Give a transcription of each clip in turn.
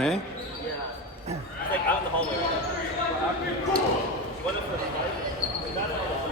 Eh? It's like out in the hallway. You want it for the night? We got it on the phone.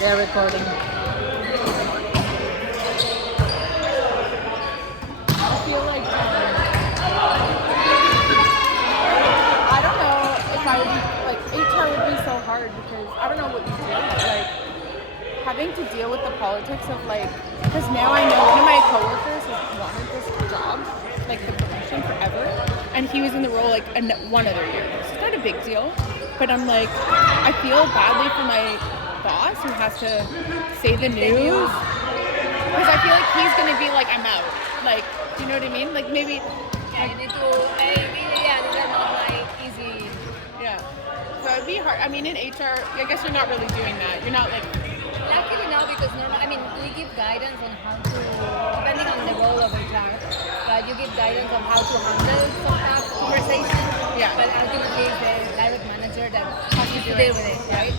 They're recording. I feel like I don't know if I would be like HR would be so hard because I don't know what you do. Like having to deal with the politics of like because now I know one of my coworkers has wanted this job, like the profession forever, and he was in the role like one other year. So it's not a big deal. But I'm like I feel badly for my boss who has to say the news because I feel like he's gonna be like I'm out, like you know what I mean, like maybe you need to these are not like easy. So it'd be hard. I mean in HR I guess you're not really doing that, you're not like Luckily now because we give guidance on how to, depending on the role of HR, but you give guidance on how to handle some kind of conversation, but ultimately it's the direct manager that has to deal with it, right?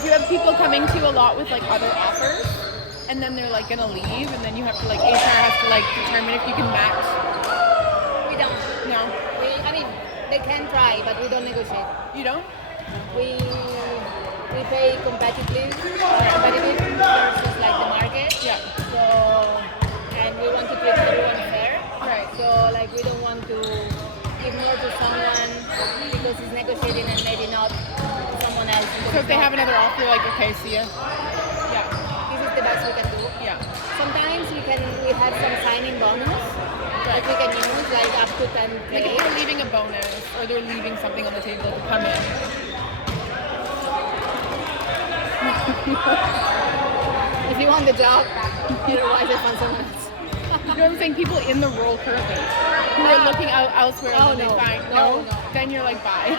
Do you have people coming to a lot with like other offers and then they're like gonna leave and then you have to like HR has to like determine if you can match? We don't. No. They can try but we don't negotiate. You don't? We pay competitive versus like the market. Yeah. So, and we want to treat everyone fair. Right. So, like, we don't want to give more to someone because he's negotiating and maybe not someone else. So if they have another offer, like, okay, see ya. Yeah. This is the best we can do. Yeah. Sometimes we have some signing bonus that we can use, like up to 10K. Like if they're leaving a bonus or they're leaving something on the table to come in. If you want the job, otherwise I find someone else. You know what I'm saying? People in the role currently who are looking out elsewhere and then they find no, then you're like bye.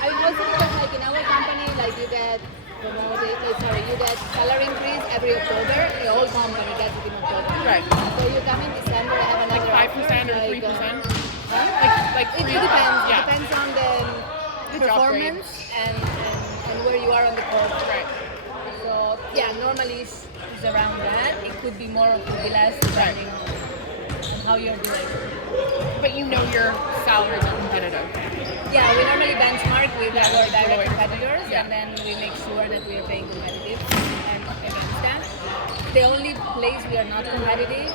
I also because like in our company, like you get you get salary increase every October. The whole company gets it in October. Right. So you come in December, I have another like 5% or 3%. Like it depends. Yeah. It depends on the performance and where you are on the course. Right. So yeah, normally it's around that. It could be more, it could be less, depending on how you're doing. But you know your salaries are competitive. Yeah, we normally benchmark with our direct competitors, Yeah. and then we make sure that we are paying competitive and against that. The only place we are not competitive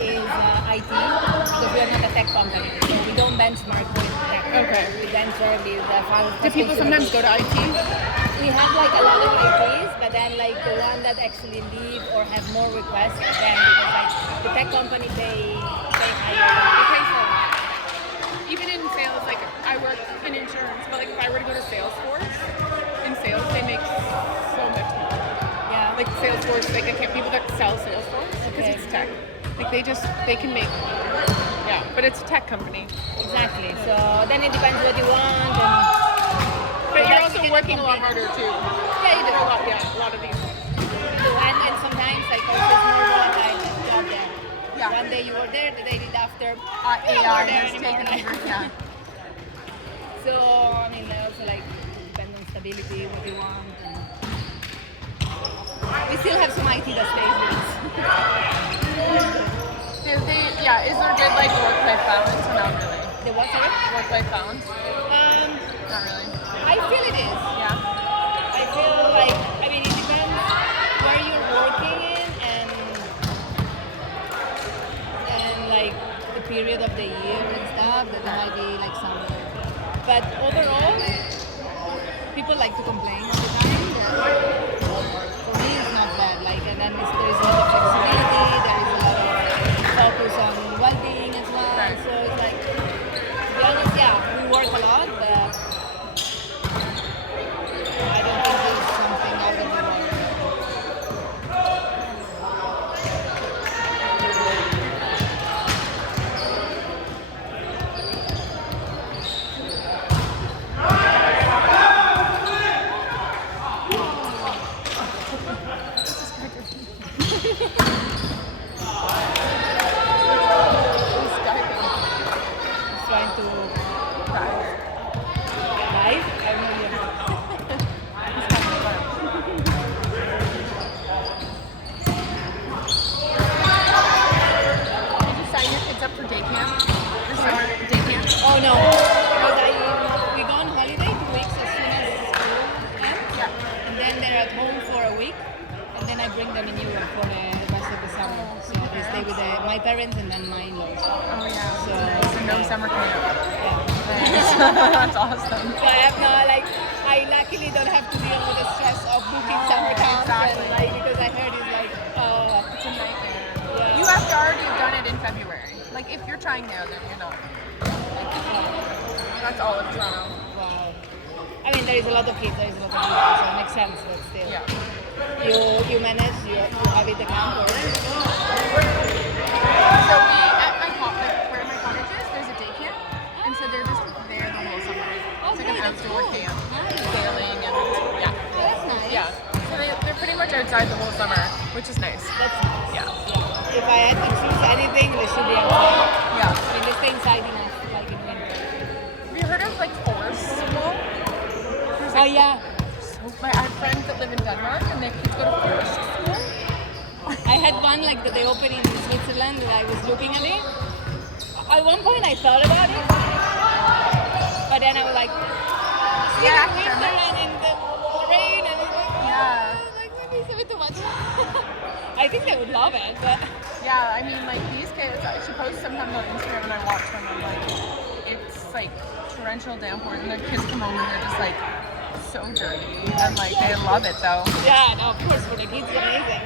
is IT, because we are not a tech company. So we don't benchmark with tech. Okay. We benchmark with Do people sometimes go to IT? We have like a lot of ITs, but then like the one that actually leave or have more requests than because like the tech company pay higher. It pays a lot. Even in sales, like I work in insurance, but like if I were to go to Salesforce, in sales they make so much more. Yeah. Like Salesforce, like I can't people that sell Salesforce because it's tech. Like they can make. Yeah, but it's a tech company. Exactly. So then it depends what you want. And But you're also working a lot harder too. Yeah, you do. A lot of these. And sometimes like also it's more volatile than job there. Yeah. One day you were there, the day after AI there has anymore. taken over. Yeah. So I mean, also like depends on stability, what you want. And we still have some IT that stays with us. Is there good like work-life balance or not really? The what, sorry? Work-life balance? Not really. I feel it is. Yeah. I feel like, I mean, it depends where you're working in and like the period of the year and stuff. That there might be like some, but overall, people like to complain all the time. For me, it's not bad. Like, and then there is a lot of flexibility. There is a lot of focus on well-being as well. Right. So it's like, to be honest, yeah, we work a lot, but I don't think there's something out of the world. Trying to live? I have no idea. Did you sign your kids up for day camp? Your summer day camp? Oh no, because we go on holiday 2 weeks as soon as school ends. Yeah. And then they're at home for a week, and then I bring them in Europe for the rest of the summer. So they stay with my parents and then my in-laws. Oh yeah. So no summer camp. Yeah. That's awesome. So I have no, like, I luckily don't have to deal with the stress of booking summer camps. Exactly. And, like, because I heard it's like, It's a nightmare. yeah. You have to already have done it in February. Like if you're trying now, then you're not. That's all of Toronto. Wow. I mean, there is a lot of kids, there is a lot of people, so it makes sense, but still. Yeah. You manage, you have it the camp or? So we at my where my cottage is, there's a day camp, and so they're just there the whole summer. It's like an outdoor camp, sailing and yeah. That's nice. Yeah. So they're pretty much outside the whole summer, which is nice. That's nice. Yeah. If I had to choose anything, they should be outside. Yeah. I mean, they stay inside enough, like in winter. Have you heard of like forest school? Oh yeah. I have friends that live in Denmark and their kids go to forest school. I had one like that they opened in Switzerland and I was looking at it. At one point I thought about it, but then I was like, in the winter and in the rain and it's like, Yeah. like maybe it's a bit too much. I think they would love it, but Yeah, I mean, like these kids, I should post sometimes on Instagram and I watch them. I'm like, it's like torrential downpours, and their kids come home and they're just like so dirty, and like they love it though. yeah, no, of course for the kids it's amazing.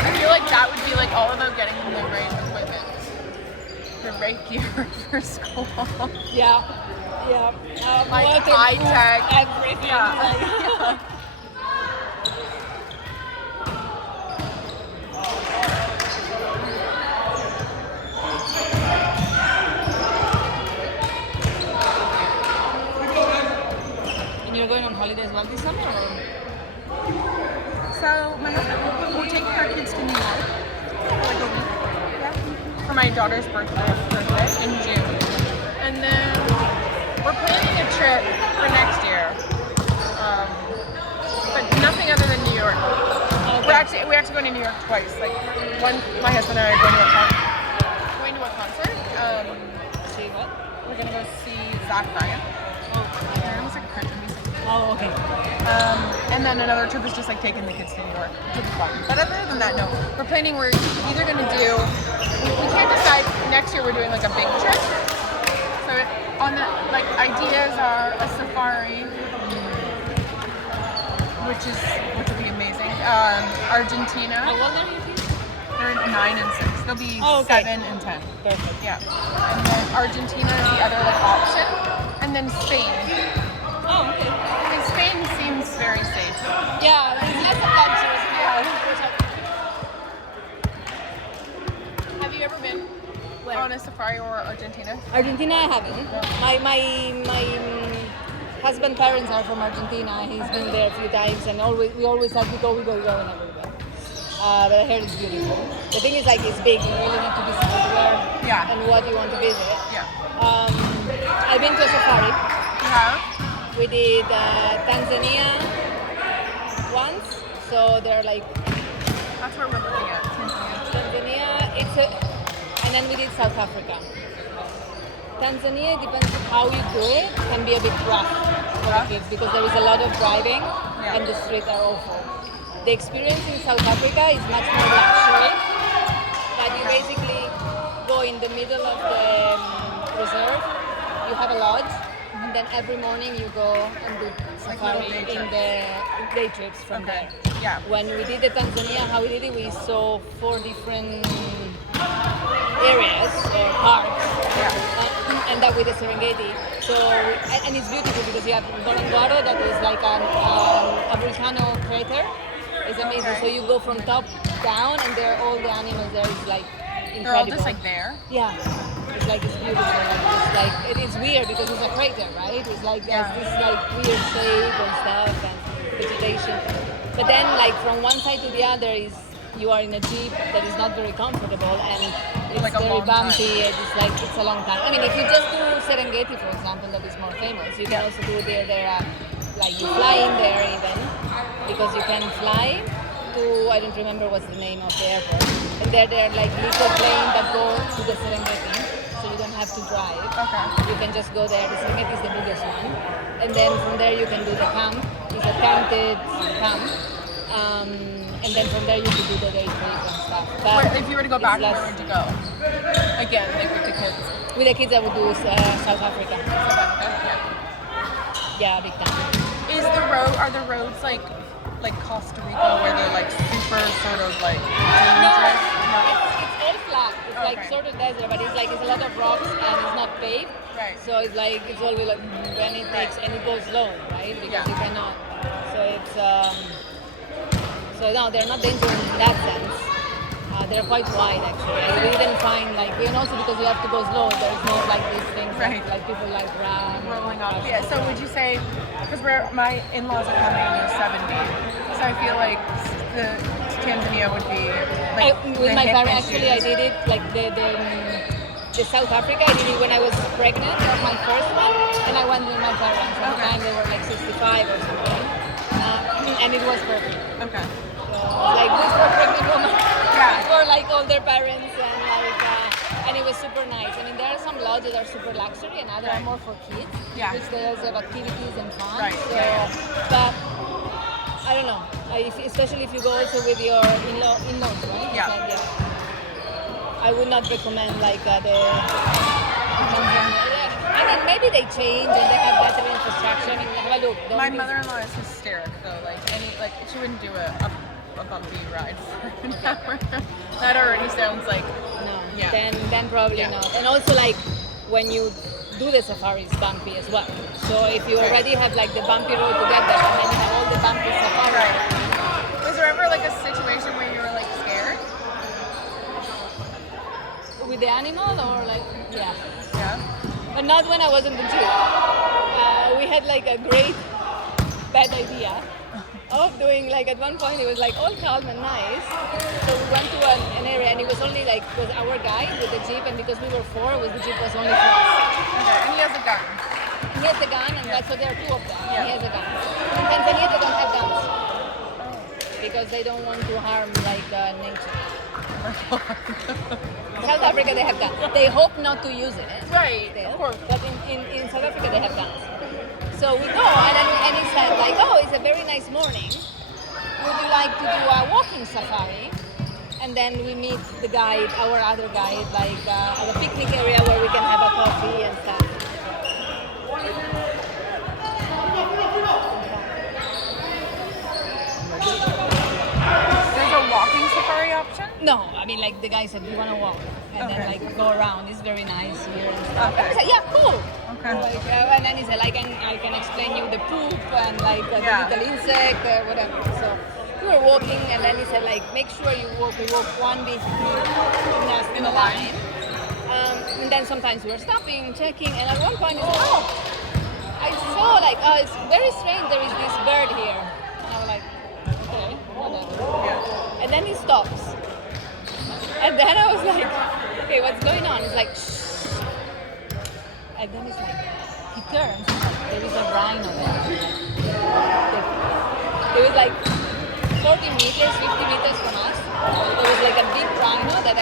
I feel like that would be like all about getting them the right equipment, the right gear for school. Yeah, yeah. Like water, high food, tech. everything. Yeah. Like, and you're going on holiday as well this summer? Or? So my husband, we're taking our kids to New York for like a week for my daughter's birthday in June, and then we're planning a trip for next year, but nothing other than New York. Okay. We're actually going to New York twice. Like one, my husband and I are going to a concert. See what? We're gonna go see Zach Bryan. It was like a country music. Oh, okay. And then another trip is just like taking the kids to New York. It'll be fun. But other than that, no. We're planning. We're either gonna do. We can't decide. Next year we're doing like a big trip. So on the like ideas are a safari, which will be amazing. Argentina. How old are you? They're 9 and 6. They'll be Oh, okay. 7 and 10. Perfect. Yeah. And then Argentina is the other like option, and then Spain. Oh, okay. And Spain seems it's very safe. Yeah, it's less adventurous. Have you ever been on a safari or Argentina? Argentina, I haven't. My husband's parents are from Argentina. He's been there a few times, and we always have to go. We go everywhere. But I heard it's beautiful. The thing is, like, it's big. You really need to decide where and what you want to visit. Yeah. I've been to a safari. You have? We did Tanzania once, so they're like That's what we're looking at. Tanzania. And then we did South Africa. Tanzania, depends on how you do it, can be a bit rough for the kids because there is a lot of driving and the streets are awful. The experience in South Africa is much more luxury, but you basically go in the middle of the reserve, you have a lodge, and then every morning you go and do safari in the day trips from there. Yeah. When we did the Tanzania, how we did it, we saw 4 different areas or parks, and that with the Serengeti. So, and it's beautiful because you have Ngorongoro that is like a volcano crater. It's amazing. So you go from top down, and there all the animals there is like incredible. They're all just like there? Yeah. It's like it's beautiful. It's like it is weird because it's a crater, right? It's like there's this like weird shape and stuff and vegetation. But then like from one side to the other is you are in a jeep that is not very comfortable and it's like very bumpy. It's a long time. I mean, if you just do Serengeti, for example, that is more famous, you can also do there like you fly in there even because you can fly to, I don't remember what's the name of the airport, and there are like little planes that go to the Serengeti, so you don't have to drive. Okay. You can just go there. The Serengeti is the biggest one, and then from there you can do the camp. It's a tented camp. And then from there you can do the day trip and stuff. But if you were to go back, where less, would you go? Again, like with the kids. with the kids I would do South Africa. Yeah, big time. Are the roads like Costa Rica where they're like super sort of like dangerous? No, it's all flat. It's like sort of desert, but it's a lot of rocks and it's not paved. Right. So it's always like when it takes and it goes slow, right? Because you cannot. So it's so no, they're not dangerous in that sense. They're quite wide actually. We didn't find and also because you have to go slow. There's no like these things like people like run rolling up. Yeah. So would you say, because my in-laws are coming in the 70s, so I feel like the Tanzania would be like with my parents. Actually, I did it like the South Africa. I did it when I was pregnant. That was my first one, and I went with my parents. At the time they were like 65 or something, and it was perfect. Okay. Like good for pregnant women, for like older parents, and it was super nice. I mean, there are some lodges that are super luxury, and others are more for kids, which they also have activities and fun. Right. So, but I don't know, especially if you go also with your in-laws, right? Yeah. I would not recommend the. I mean, maybe they change and they have better infrastructure. I mean, have a look. My mother-in-law is hysteric though. She wouldn't do a bumpy ride for an hour. That already sounds like no. Yeah. Then probably not. And also when you do the safari, it's bumpy as well. So if you already have the bumpy road to get there, and then you have all the bumpy safari. Right. Was there ever a situation where you were scared? With the animal or yeah. Yeah. But not when I was in the jeep. We had a great bad idea of doing at one point it was all calm and nice. So we went to an area and it was only was our guide with the jeep, and because we were 4, the jeep was only for us. Okay, and he has a gun. He has a gun, and so there are 2 of them. Yeah. He has a gun. In Tanzania they don't have guns because they don't want to harm nature. South Africa they have guns. They hope not to use it. Right, of course. But in South Africa they have guns. So we go and he said oh, it's a very nice morning. Would you like to do a walking safari? And then we meet the guide, our other guide, at a picnic area where we can have a coffee and stuff. There's a walking safari option? No, I mean like the guy said, "You want to walk and then Okay. like go around? It's very nice here." And stuff. Okay. I said, "Yeah, cool." Okay. Like, and then he said, "Like, I can explain you the poop and like the Yeah. little insect, whatever." So we were walking, and then he said, "Like, make sure you walk. We walk one bit in a line." And then sometimes we were stopping, checking, and at one point he said, "Oh, I saw like, oh, it's very strange. There is this bird here." And I was like, "Okay, whatever." Yeah. And then he stops. And then I was like, "Okay, what's going on?" He's like, "Shh." And then it's like, he turns. There is a rhino there. It was like 40 meters, 50 meters from us. There was like a big rhino that